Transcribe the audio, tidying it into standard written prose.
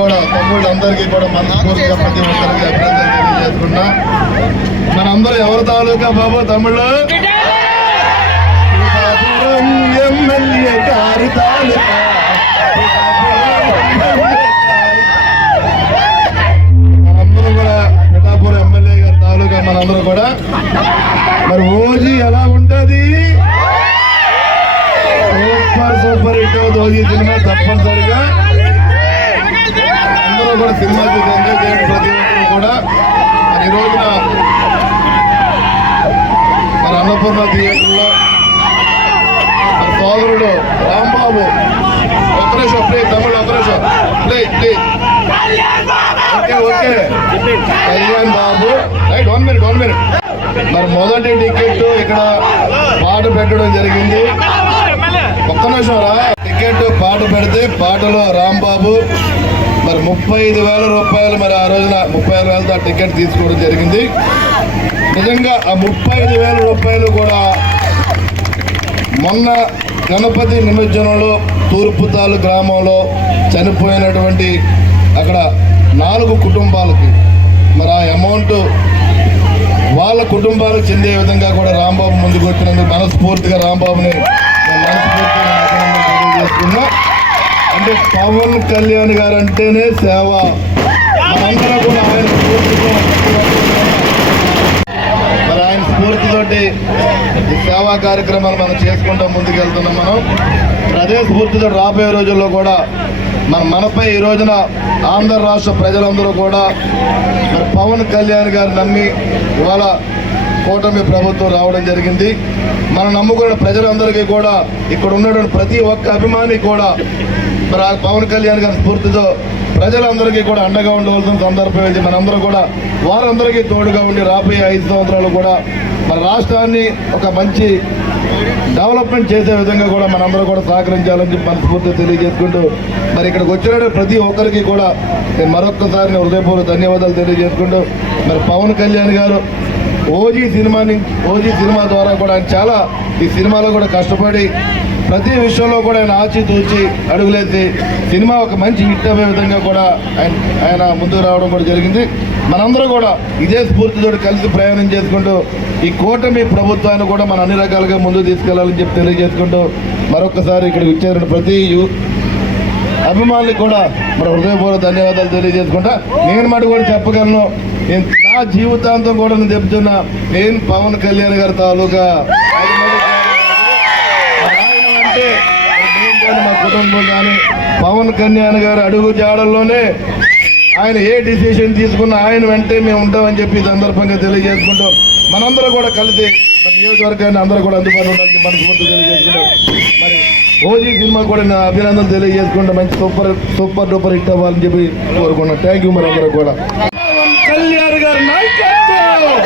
కూడా తమ్ముళ్ళందరికీ కూడా మనస్ఫూర్తిగా ప్రతి ఒక్కరికి అభినందన తెలియజేసుకున్నా. మనందరూ ఎవరి తాలూకా బాబు తమ్ముళ్ళు? ఎమ్మెల్యే గారి తాలూకా మనందరూ కూడా పిఠాపురం ఎమ్మెల్యే గారి తాలూకా మనందరూ కూడా. మరి ఓజీ ఎలా ఉంటది? సూపర్ సూపర్ హిట్ అవుతుంది ఓజీ సినిమా. తప్పనిసరిగా అందరూ కూడా సినిమా చూసి ఎంజాయ్ చేయండి ప్రతి ఒక్కరు కూడా. మరి ఈ రోజున మరి అన్నపూర్ణ థియేటర్లో మరి సోదరుడు రాంబాబు ఒక్క నిమిషం ప్లే తమిళ ఒక్క నిమిషం play play okay okay Kalyan Babu right 1 minute. మరి మొదటి టికెట్ ఇక్కడ పాట పెట్టడం జరిగింది. ఒక్క నిమిషం రా. టికెట్ పాట పెడితే పాటలో రాంబాబు మరి 35,000 రూపాయలు మరి ఆ రోజున 35,000 టికెట్ తీసుకోవడం జరిగింది. నిజంగా ఆ 35,000 రూపాయలు కూడా మొన్న గణపతి నిమజ్జనంలో తూర్పుతాలు గ్రామంలో చనిపోయినటువంటి అక్కడ 4 కుటుంబాలకి మరి ఆ అమౌంట్ వాళ్ళ కుటుంబాలకు చెందే విధంగా కూడా రాంబాబు ముందుకు వచ్చినందుకు మనస్ఫూర్తిగా రాంబాబుని మనస్ఫూర్తిగా తెలియజేస్తున్నా. అంటే పవన్ కళ్యాణ్ గారు అంటేనే సేవ. మనందరం కూడా ఆయన స్ఫూర్తితో మరి ఆయన స్ఫూర్తితోటి ఈ సేవా కార్యక్రమాలు మనం చేసుకుంటాం ముందుకు వెళ్తున్నాం. మనం అదే స్ఫూర్తితో రాబోయే రోజుల్లో కూడా మనపై ఈ రోజున ఆంధ్ర రాష్ట్ర ప్రజలందరూ కూడా మరి పవన్ కళ్యాణ్ గారు నమ్మి ఇవాళ కూటమి ప్రభుత్వం రావడం జరిగింది. మనం నమ్ముకున్న ప్రజలందరికీ కూడా ఇక్కడ ఉన్నటువంటి ప్రతి ఒక్క అభిమాని కూడా మరి ఆ పవన్ కళ్యాణ్ గారి స్ఫూర్తితో ప్రజలందరికీ కూడా అండగా ఉండవలసిన సందర్భం ఇది. మనందరూ కూడా వారందరికీ తోడుగా ఉండి రాబోయే 5 సంవత్సరాలు కూడా మన రాష్ట్రాన్ని ఒక మంచి డెవలప్మెంట్ చేసే విధంగా కూడా మనందరూ కూడా సహకరించాలని చెప్పి మనస్ఫూర్తిగా తెలియజేసుకుంటూ మరి ఇక్కడికి వచ్చిన ప్రతి ఒక్కరికి కూడా నేను మరొక్కసారి హృదయపూర్వక ధన్యవాదాలు తెలియజేసుకుంటూ మరి పవన్ కళ్యాణ్ గారు ఓజీ సినిమా ద్వారా కూడా ఆయన చాలా ఈ సినిమాలో కూడా కష్టపడి ప్రతి విషయంలో కూడా ఆయన ఆచితూచి అడుగులేసి సినిమా ఒక మంచి హిట్ అయ్యే విధంగా కూడా ఆయన ముందుకు రావడం కూడా జరిగింది. మనందరూ కూడా ఇదే స్ఫూర్తితో కలిసి ప్రయాణం చేసుకుంటూ ఈ కూటమి ప్రభుత్వాన్ని కూడా మనం అన్ని రకాలుగా ముందుకు తీసుకెళ్లాలని చెప్పి తెలియజేసుకుంటూ మరొకసారి ఇక్కడికి వచ్చారు ప్రతి అభిమానులకు కూడా మన హృదయపూర్వక ధన్యవాదాలు తెలియజేసుకుంటా. నేను మాట కూడా చెప్పగలను, నేను నా జీవితాంతం కూడా నేను చెప్తున్నా, నేను పవన్ కళ్యాణ్ గారి తాలూకా అంటే మా కుటుంబం కానీ పవన్ కళ్యాణ్ గారి అడుగు జాడల్లోనే ఆయన ఏ డిసిషన్ తీసుకున్నా ఆయన వెంటే మేము ఉంటామని చెప్పి సందర్భంగా తెలియజేసుకుంటాం. మనందరూ కూడా కలిసి మన నియోజకవర్గాన్ని అందరూ కూడా అందుబాటులో ఉండాలని మనస్ఫూర్తి తెలియజేసుకుంటాం. మరి ఓజీ సినిమా కూడా నా అభినందనలు తెలియజేసుకుంటా. మంచి సూపర్ డూపర్ హిట్ అవ్వాలని చెప్పి కోరుకున్నాం. Thank you. మరి అందరూ కూడా కళ్యాణ్ గారి నాయకత్వం.